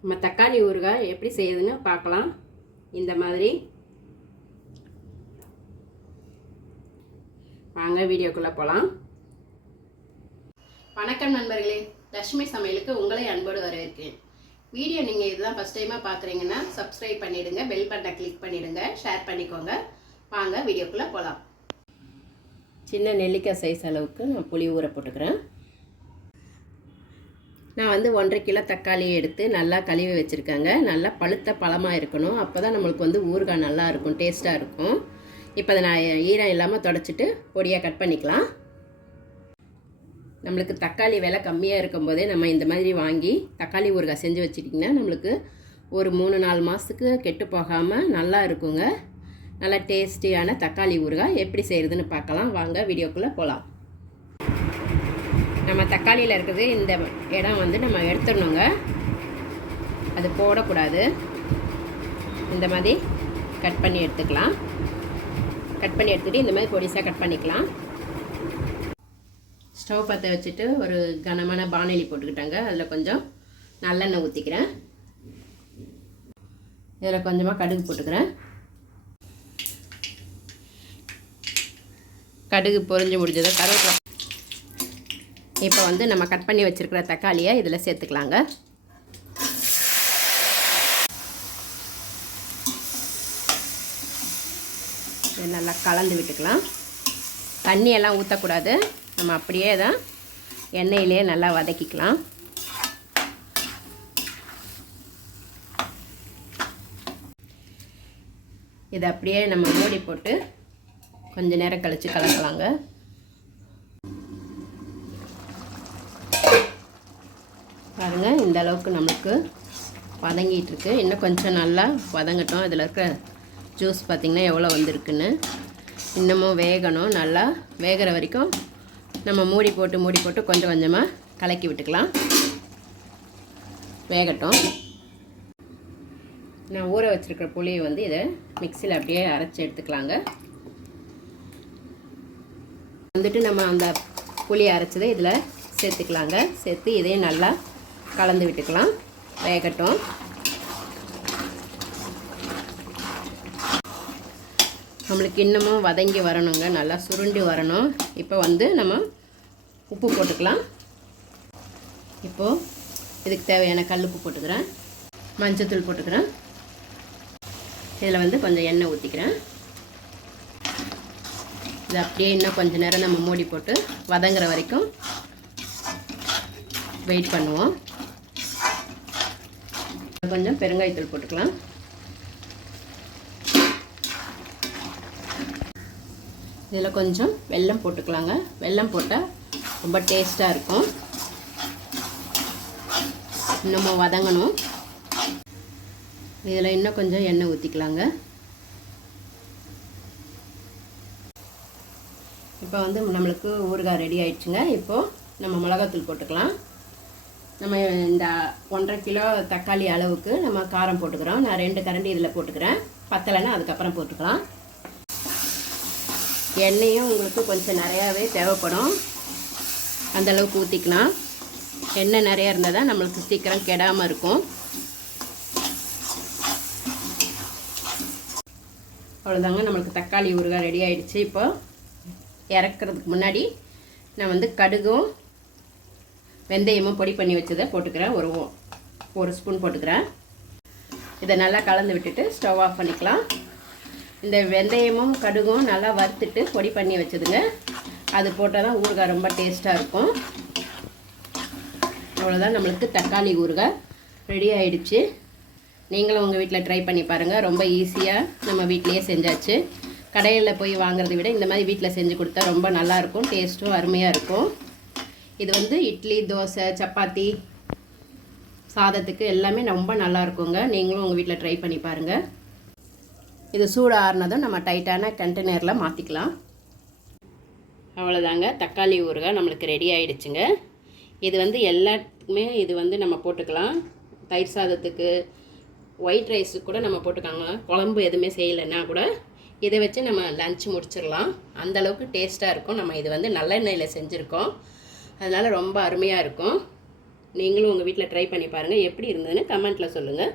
நம்ம தக்காளி ஊறுகாய் எப்படி செய்யுதுன்னு பார்க்கலாம். இந்த மாதிரி வாங்க வீடியோக்குள்ளே போகலாம். வணக்கம் நண்பர்களே, லட்சுமி சமையலுக்கு உங்களை அன்போடு வரவேற்கிறேன். வீடியோ நீங்கள் இதுதான் ஃபஸ்ட் டைமாக பார்க்குறீங்கன்னா சப்ஸ்கிரைப் பண்ணிவிடுங்க, பெல் பட்டனை கிளிக் பண்ணிவிடுங்க, ஷேர் பண்ணிக்கோங்க. வாங்க வீடியோக்குள்ளே போகலாம். சின்ன நெல்லிக்காய் சைஸ் அளவுக்கு நான் புளி ஊற போட்டுக்கிறேன். நான் 1.5 கிலோ தக்காளி எடுத்து நல்லா கழுவி வச்சுருக்கேங்க. நல்லா பழுத்த பழமாக இருக்கணும், அப்போ தான் நம்மளுக்கு ஊறுகாய் நல்லா இருக்கும், டேஸ்ட்டாக இருக்கும். இப்போ அதை நான் ஈரம் இல்லாமல் தொடச்சிட்டு பொடியாக கட் பண்ணிக்கலாம். நம்மளுக்கு தக்காளி விலை கம்மியாக இருக்கும்போதே நம்ம இந்த மாதிரி வாங்கி தக்காளி ஊறுகாய் செஞ்சு வச்சுட்டிங்கன்னா நம்மளுக்கு ஒரு 3-4 மாதத்துக்கு கெட்டு போகாமல் நல்லா இருக்குங்க. நல்லா டேஸ்டியான தக்காளி ஊறுகாய் எப்படி செய்கிறதுன்னு பார்க்கலாம். வாங்க வீடியோக்குள்ளே போகலாம். நம்ம தக்காளியில் இருக்குது இந்த இடம் நம்ம எடுத்துடணுங்க, அது போடக்கூடாது. இந்த மாதிரி கட் பண்ணி எடுத்துக்கலாம். கட் பண்ணி எடுத்துகிட்டு இந்த மாதிரி பொடிசாக கட் பண்ணிக்கலாம். ஸ்டவ் பற்ற வச்சுட்டு ஒரு கனமான பானலி போட்டுக்கிட்டாங்க. அதில் கொஞ்சம் நல்லெண்ணெய் ஊற்றிக்கிறேன். இதில் கொஞ்சமாக கடுகு போட்டுக்கிறேன். கடுகு பொரிஞ்சு முடிஞ்சதை கருவேப்பிலை. இப்போ நம்ம கட் பண்ணி வச்சுருக்கிற தக்காளியை இதில் சேர்த்துக்கலாங்க. நல்லா கலந்து விட்டுக்கலாம். தண்ணியெல்லாம் ஊற்றக்கூடாது, நம்ம அப்படியே தான் எண்ணெயிலே நல்லா வதக்கிக்கலாம். இதை அப்படியே நம்ம மூடி போட்டு கொஞ்ச நேரம் கழித்து கலக்கலாங்க. பாருங்கள், இந்த அளவுக்கு நம்மளுக்கு வதங்கிட்டு இருக்கு. இன்னும் கொஞ்சம் நல்லா வதங்கட்டும். இதில் இருக்கிற ஜூஸ் பார்த்திங்கன்னா எவ்வளோ வந்திருக்குன்னு. இன்னமும் வேகணும். நல்லா வேகிற வரைக்கும் நம்ம மூடி போட்டு கொஞ்சம் கொஞ்சமாக கலக்கி விட்டுக்கலாம். வேகட்டும். நான் ஊற வச்சுருக்கிற புளியை இதை மிக்சியில் அப்படியே அரைச்சி எடுத்துக்கலாங்க. நம்ம அந்த புளியை அரைச்சதை இதில் சேர்த்துக்கலாங்க. சேர்த்து இதையும் நல்லா கலந்து விட்டுக்கலாம். வேகட்டும். நம்மளுக்கு இன்னமும் வதங்கி வரணுங்க, நல்லா சுருண்டி வரணும். இப்போ நம்ம உப்பு போட்டுக்கலாம். இப்போது இதுக்கு தேவையான கல்லுப்பு போட்டுக்கிறேன், மஞ்சத்தூள் போட்டுக்கிறேன். இதில் கொஞ்சம் எண்ணெய் ஊற்றிக்கிறேன். இது அப்படியே இன்னும் கொஞ்சம் நேரம் நம்ம மூடி போட்டு வதங்குற வரைக்கும் வெயிட் பண்ணுவோம். கொஞ்சம் பெருங்காயத்தூள் போட்டுக்கலாம். இதில் கொஞ்சம் வெல்லம் போட்டுக்கலாங்க. வெல்லம் போட்டால் ரொம்ப டேஸ்ட்டாக இருக்கும். இன்னமும் வதங்கணும். இதில் இன்னும் கொஞ்சம் எண்ணெய் ஊற்றிக்கலாங்க. இப்போ நம்மளுக்கு ஊறுகாய் ரெடி ஆயிடுச்சுங்க. இப்போது நம்ம மிளகாத்தூள் போட்டுக்கலாம். நம்ம இந்த 1.5 கிலோ தக்காளி அளவுக்கு நம்ம காரம் போட்டுக்கிறோம். நான் 2 கரண்டி இதில் போட்டுக்கிறேன். பத்தலைன்னா அதுக்கப்புறம் போட்டுக்கலாம். எண்ணெயும் உங்களுக்கு கொஞ்சம் நிறையாவே தேவைப்படும், அந்தளவுக்கு ஊற்றிக்கலாம். எண்ணெய் நிறையா இருந்தால் தான் நம்மளுக்கு சீக்கிரம் கெடாமல் இருக்கும். அவ்வளோதாங்க, நம்மளுக்கு தக்காளி ஊறுகாய் ரெடி ஆகிடுச்சு. இப்போ இறக்குறதுக்கு முன்னாடி நான் கடுகும் வெந்தயமும் பொடி பண்ணி வச்சதை போட்டுக்கிறேன். ஒரு ஸ்பூன் போட்டுக்கிறேன். இதை நல்லா கலந்து விட்டுட்டு ஸ்டவ் ஆஃப் பண்ணிக்கலாம். இந்த வெந்தயமும் கடுகும் நல்லா வறுத்துட்டு பொடி பண்ணி வச்சதுங்க, அது போட்டால் தான் ஊறுகாய் ரொம்ப டேஸ்ட்டாக இருக்கும். அவ்வளோதான், நம்மளுக்கு தக்காளி ஊறுகாய் ரெடி ஆகிடுச்சு. நீங்களும் உங்கள் வீட்டில் ட்ரை பண்ணி பாருங்கள். ரொம்ப ஈஸியாக நம்ம வீட்டிலையே செஞ்சாச்சு. கடையில் போய் வாங்குறதை விட இந்த மாதிரி வீட்டில் செஞ்சு கொடுத்தா ரொம்ப நல்லாயிருக்கும், டேஸ்ட்டும் அருமையாக இருக்கும். இது இட்லி, தோசை, சப்பாத்தி, சாதத்துக்கு எல்லாமே ரொம்ப நல்லா இருக்குங்க. நீங்களும் உங்கள் வீட்டில் ட்ரை பண்ணி பாருங்கள். இது சூடு ஆறுனதும் நம்ம டைட்டான கண்டெய்னரில் மாற்றிக்கலாம். அவ்வளோதாங்க, தக்காளி ஊறுகாய் நம்மளுக்கு ரெடி ஆகிடுச்சுங்க. இது எல்லாத்துக்குமே இது நம்ம போட்டுக்கலாம். தயிர் சாதத்துக்கு, ஒயிட் ரைஸுக்கு கூட நம்ம போட்டுக்காங்க. குழம்பு எதுவுமே செய்யலைன்னா கூட இதை வச்சு நம்ம லஞ்ச் முடிச்சிடலாம். அந்தளவுக்கு டேஸ்ட்டாக இருக்கும். நம்ம இது நல்லெண்ணெயில் செஞ்சுருக்கோம், அதனால் ரொம்ப அருமையாக இருக்கும். நீங்களும் உங்கள் வீட்டில் ட்ரை பண்ணி பாருங்கள். எப்படி இருந்ததுன்னு கமெண்ட்டில் சொல்லுங்கள்.